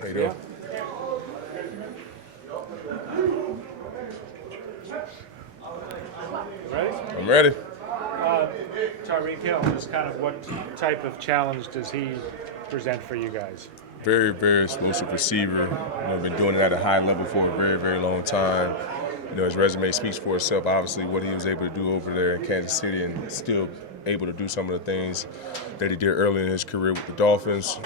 How you doing? Ready? I'm ready. Tyreek Hill, just kind of what type of challenge does he present for you guys? Very, very explosive receiver. Been doing it at a high level for a very, very long time. His resume speaks for itself. Obviously, what he was able to do over there in Kansas City, and still able to do some of the things that he did early in his career with the Dolphins.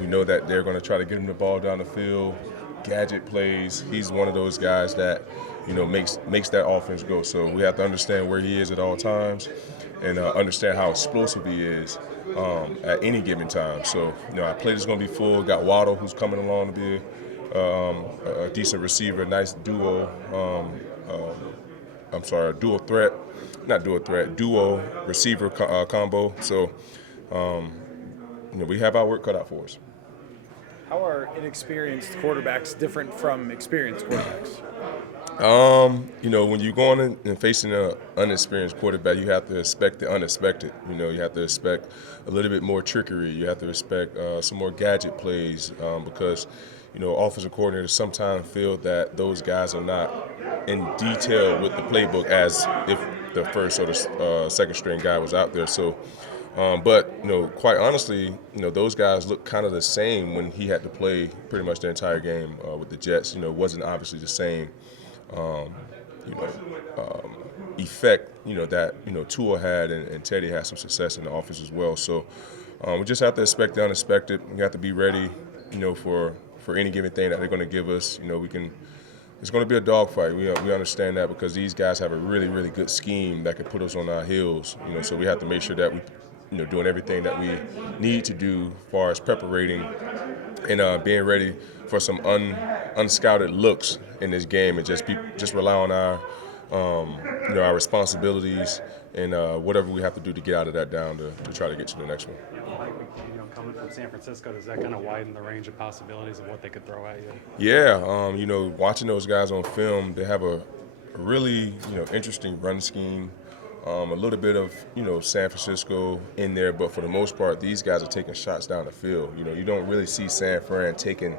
We know that they're going to try to get him the ball down the field, gadget plays. He's one of those guys that makes that offense go. So we have to understand where he is at all times, and understand how explosive he is at any given time. So our plate is going to be full. Got Waddle, who's coming along to be a decent receiver, nice duo. Dual threat, not dual threat, duo receiver combo. So we have our work cut out for us. How are inexperienced quarterbacks different from experienced quarterbacks? When you're going in and facing an unexperienced quarterback, you have to expect the unexpected. You have to expect a little bit more trickery. You have to expect some more gadget plays because, offensive coordinators sometimes feel that those guys are not in detail with the playbook as if the first or the second string guy was out there. So, but quite honestly, those guys look kind of the same when he had to play pretty much the entire game with the Jets. It wasn't obviously the same. Effect that Tua had and Teddy had some success in the offense as well. So we just have to expect the unexpected. We have to be ready, for any given thing that they're going to give us. It's going to be a dogfight. We understand that because these guys have a really, really good scheme that can put us on our heels. So we have to make sure that we, doing everything that we need to do as far as preparating and being ready for some unscouted looks in this game, and just rely on our responsibilities and whatever we have to do to get out of that down to try to get to the next one. Coming from San Francisco, does that kind of widen the range of possibilities of what they could throw at you? Yeah, watching those guys on film, they have a really interesting run scheme. A little bit of San Francisco in there, but for the most part, these guys are taking shots down the field. You don't really see San Fran taking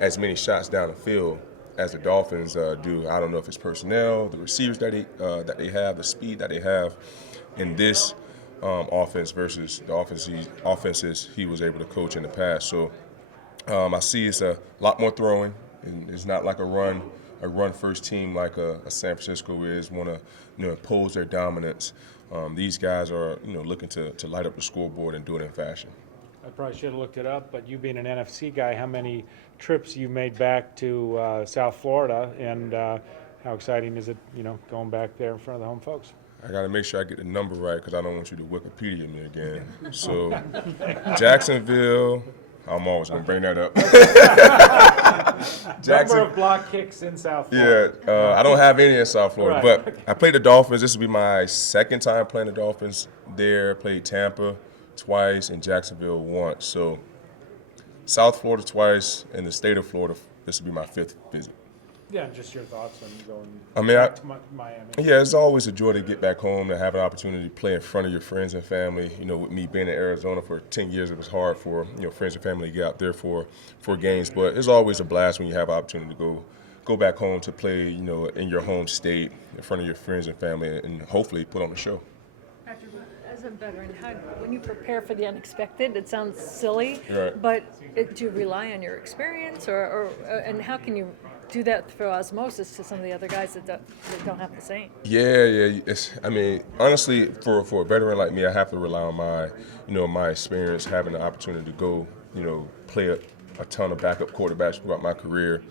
as many shots down the field as the Dolphins do. I don't know if it's personnel, the receivers that they have, the speed that they have in this offense versus the offenses he was able to coach in the past. So I see it's a lot more throwing, and it's not like a run first team like a San Francisco is want to impose their dominance. These guys are looking to light up the scoreboard and do it in fashion. I probably should have looked it up, but you being an NFC guy, how many trips you made back to South Florida, and how exciting is it, going back there in front of the home folks? I got to make sure I get the number right because I don't want you to Wikipedia me again. So Jacksonville, I'm always going to bring that up. Number of block kicks in South Florida. Yeah, I don't have any in South Florida, Right. but I played the Dolphins. This will be my second time playing the Dolphins there. Played Tampa twice and Jacksonville once. So South Florida twice and the state of Florida, this will be my fifth visit. Yeah, just your thoughts on going back to Miami. Yeah, it's always a joy to get back home, to have an opportunity to play in front of your friends and family. With me being in Arizona for 10 years, it was hard for friends and family to get out there for games. But it's always a blast when you have an opportunity to go back home to play, in your home state, in front of your friends and family, and hopefully put on a show. Patrick, as a veteran, when you prepare for the unexpected, it sounds silly, Right. but do you rely on your experience, and how can you do that through osmosis to some of the other guys that don't have the same? Yeah. Honestly, for a veteran like me, I have to rely on my experience, having the opportunity to go, play a ton of backup quarterbacks throughout my career,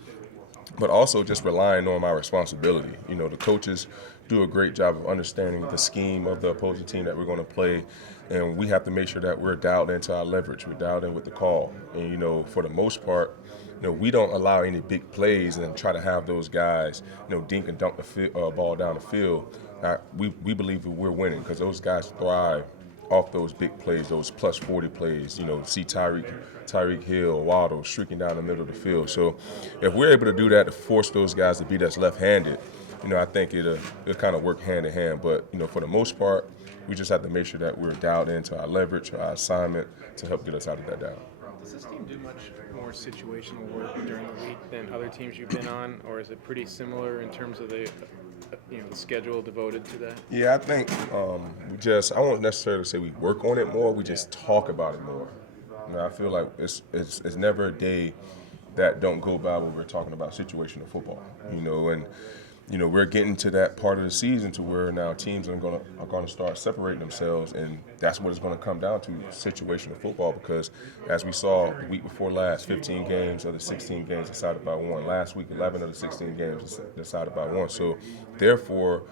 but also just relying on my responsibility. The coaches do a great job of understanding the scheme of the opposing team that we're going to play, and we have to make sure that we're dialed into our leverage. We're dialed in with the call, and for the most part, we don't allow any big plays and try to have those guys, dink and dunk the ball down the field. We believe that we're winning because those guys thrive off those big plays, those plus 40 plays. See Tyreek Hill, Waddle streaking down the middle of the field. So if we're able to do that to force those guys to beat us left-handed, I think it'll kind of work hand in hand. But for the most part, we just have to make sure that we're dialed into our leverage, our assignment to help get us out of that down. Does this team do much more situational work during the week than other teams you've been on, or is it pretty similar in terms of the schedule devoted to that? Yeah, I think I won't necessarily say we work on it more. We just talk about it more. I feel like it's never a day that don't go by when we're talking about situational football. And we're getting to that part of the season to where now teams are gonna start separating themselves, and that's what it's gonna come down to, situational football. Because as we saw the week before last, 15 games of the 16 games decided by one. Last week, 11 of the 16 games decided by one. So therefore,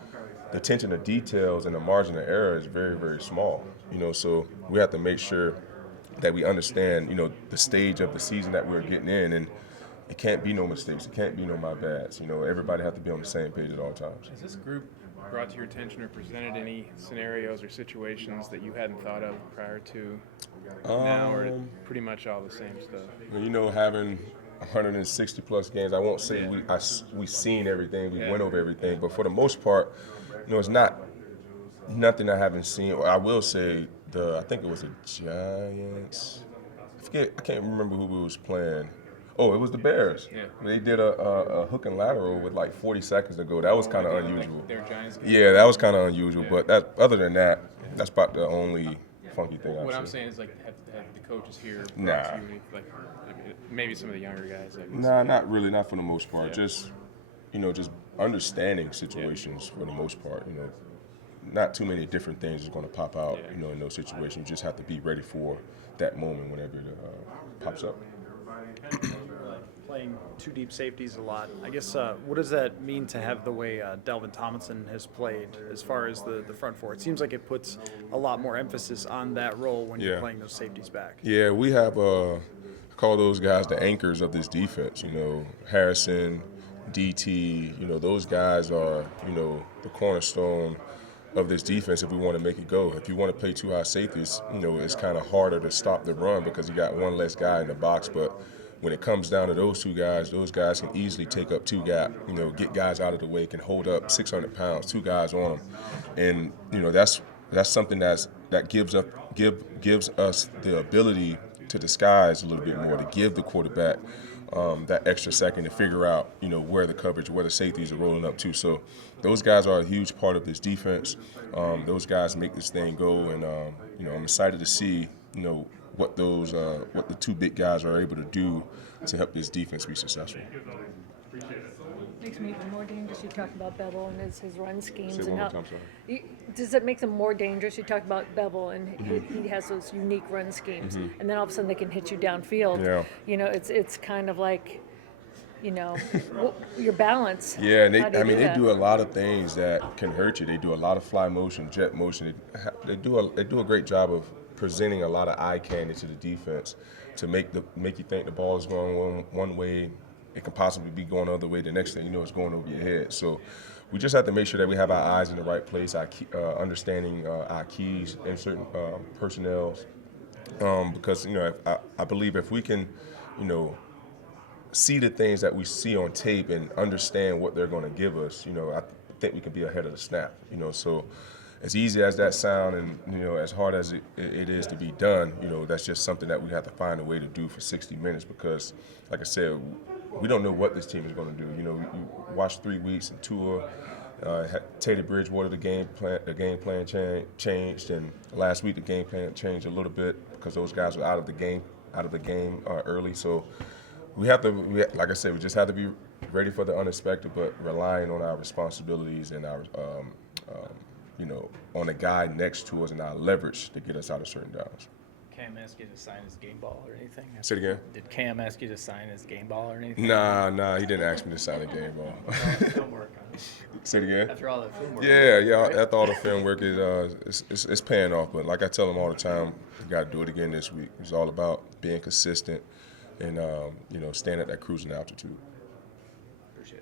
the attention to details and the margin of error is very, very small. So we have to make sure that we understand, the stage of the season that we're getting in, and it can't be no mistakes. It can't be no my bads. Everybody have to be on the same page at all times. Has this group brought to your attention or presented any scenarios or situations that you hadn't thought of prior to now, or pretty much all the same stuff? Having 160 plus games, I won't say we seen everything, we went over everything, but for the most part, it's nothing I haven't seen. I will say I think it was the Giants. I can't remember who we was playing. Oh, it was the Bears. Yeah. They did a hook and lateral with like 40 seconds to go. That was kind of unusual. Like their Giants game? Yeah, that was kind of unusual. Yeah. But other than that, that's about the only funky thing I've seen. What I'm saying is, have the coaches here Nah. brought to you, maybe some of the younger guys? Nah, not really. Not for the most part. Yeah. Just understanding situations for the most part. Not too many different things is going to pop out. Yeah. In those situations, you just have to be ready for that moment whenever it pops up. Playing two deep safeties a lot. I guess what does that mean to have the way Delvin Tomlinson has played as far as the front four? It seems like it puts a lot more emphasis on that role when you're playing those safeties back. Yeah, we have call those guys the anchors of this defense. Harrison, DT. Those guys are the cornerstone of this defense if we want to make it go. If you want to play two high safeties, it's kind of harder to stop the run because you got one less guy in the box. But when it comes down to those guys can easily take up two gap, get guys out of the way, can hold up 600 pounds, two guys on them. And, that's something that gives us the ability to disguise a little bit more, to give the quarterback that extra second to figure out, where the coverage, where the safeties are rolling up to. So those guys are a huge part of this defense. Those guys make this thing go, and I'm excited to see, what the two big guys are able to do to help this defense be successful. Makes me even more dangerous. You talk about Bevel and his run schemes. Say and one how, more time, sorry. Does it make them more dangerous? You talk about Bevel and he has those unique run schemes, and then all of a sudden they can hit you downfield. Yeah. It's kind of like, your balance. Yeah, and they do a lot of things that can hurt you. They do a lot of fly motion, jet motion. They do a great job of presenting a lot of eye candy to the defense to make you think the ball is going one way. It can possibly be going the other way. The next thing you know, it's going over your head. So we just have to make sure that we have our eyes in the right place, understanding our keys in certain personnels. Because I believe if we can, see the things that we see on tape and understand what they're going to give us, I think we can be ahead of the snap. So as easy as that sound and as hard as it is to be done, that's just something that we have to find a way to do for 60 minutes because, like I said, we don't know what this team is going to do. You watch 3 weeks and tour. Teddy Bridgewater, the game plan changed, and last week the game plan changed a little bit because those guys were out of the game early. So like I said, we just have to be ready for the unexpected, but relying on our responsibilities and our on the guy next to us and our leverage to get us out of certain downs. Cam ask you to sign his game ball or anything? Say it again? Did Cam ask you to sign his game ball or anything? Nah, he didn't ask me to sign a game ball. Film work on it. Say it again? After all that film work. Yeah. After all the film work, it's paying off. But like I tell them all the time, you got to do it again this week. It's all about being consistent and staying at that cruising altitude.